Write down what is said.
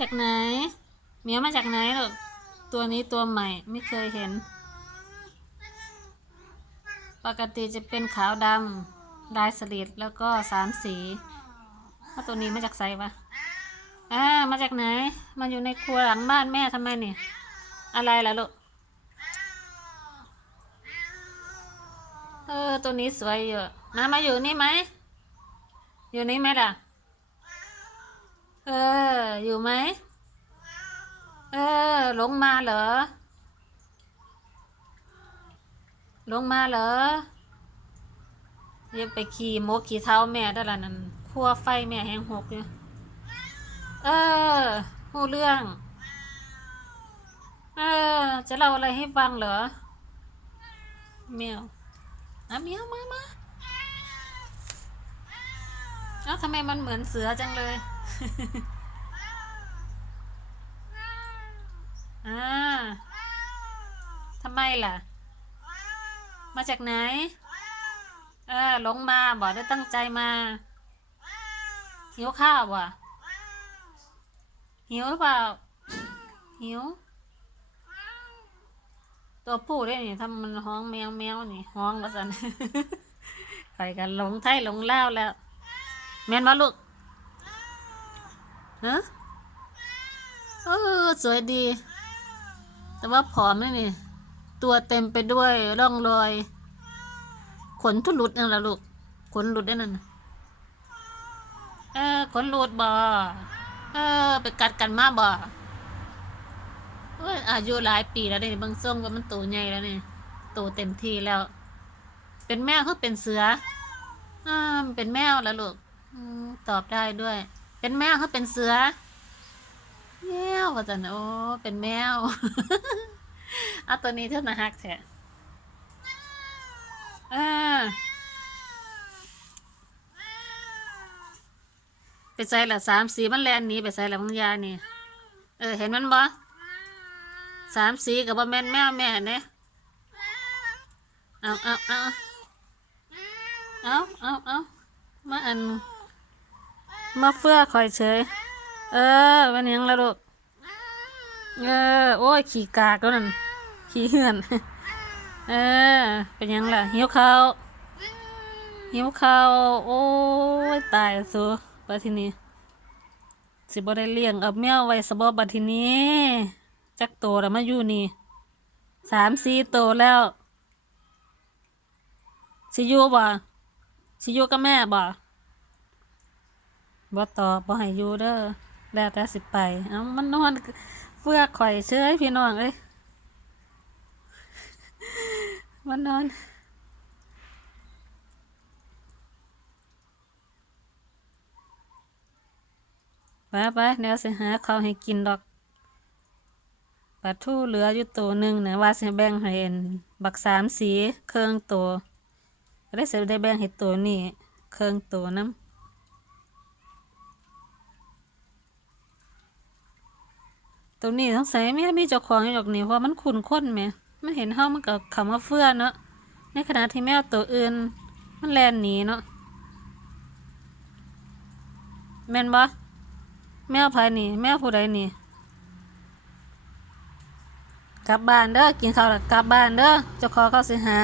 จากไหนเหมียวมาจากไหนลูกตัวนี้ตัวใหม่ไม่เคยเห็น ปกติจะเป็นขาวดำลายสลิดแล้วก็สามสีถ้าตัวนี้มาจากไสวะอ่ามาจากไหน มาอยู่ในครัวหลังบ้านแม่ทำไมเนี่ย อะไรล่ะลูกเออตัวนี้สวยอยู่มามาอยู่นี่ไหม อยู่นี่ไหมล่ะ เออ อยู่ไหม เออ ลงมาเหรอ ลงมาเหรอยังไปขี่มกขี่เท้าแม่ได้ละนั่นขั้วไฟแม่แห้งหกอยู่เออหูเรื่อง เออ จะเล่าอะไรให้ฟังเหรอเมียวอะเมียวมามาเอ้าทำไมมันเหมือนเสือจังเลย อ่าทำไมล่ะ มาจากไหน เออหลงมาบอกได้ตั้งใจมาหิวข้าวบ่ะหิวหรือเปล่าหิว ตัวผู้ได้นี่ทำมันห้องแมวแมวนี่ห้องก็สันไปกันหลงไทยหลงเล่าแล้ว แม่นมาลูกฮะเออสวยดี แต่ว่าผอมนี่นี่ตัวเต็มไปด้วยร่องรอย ขนทุลุดนั่นแหละลูก ขนหลุดได้นั่นเออขนหลุดบ่เออ ไปกัดกันมาบ่เอ้ยอายุหลายปีแล้วเนี่ยบางส่งว่ามันโตใหญ่แล้วเนี่ยโตเต็มที่แล้ว เป็นแมวคือเป็นเสืออ่าเป็นแมวแล้วลูกอืมตอบได้ด้วย เป็นแมวคือเป็นเสือ แมวว่าจันโอ้เป็นแมวเอาตัวนี้เท่านะฮักแท้อ่าไปใส่ละสามสีมันแลนนี้ไปใส่ละมังยานี่เออเห็นมันบ่สามสีกับบ่แม่นแมวแม่เนี่ยเอาเอาเอาเอาเอาเอามาอันมาเฟื่อคอยเฉย เออวันยังละลูกเออโอ้ยขี่กากแล้วนั่นขี่เหือนเออเป็นยังล่ะหิวข้าวหิวข้าวโอ้ยตายสูบัดทีนี้ สิบ่ได้เลี้ยงเอาแมวไว้สบบัดทีนี้จักโตแล้วมาอยู่นี่สามสี่โตแล้วสิอยู่บ่สิอยู่กับแม่บ่บ่ตอบบ่ให้อยู่เด้อ แล้วแต่สิไปเอ้ามันนอนเฟือกข่อยเชยพี่น้องเอ้ยมันนอนไปไปเดี๋ยวสิหาข้าวให้กินดอกปลาทูเหลืออยู่ตัวหนึ่งนะว่าสิแบ่งให้อันบักสามสีเครื่องตัวได้เสร็จได้แบ่งให้ตัวนี้เครื่องตัวน้ำ ตัวนี้ต้งใส่ไม่มีเจ้าของอยู่ดอกนี่เพราะมันขุนข้นไหมมันเห็นเฮามันก็คำว่าเฟื่อเนาะในขณะที่แมวตัวอื่น มันแลนหนีเนาะแม่นบ่แมวไผนี่แมวผู้ใดนี่กลับบ้านเด้อกินข้าวแล้วกลับบ้านเด้อเจ้าของเขาสิหา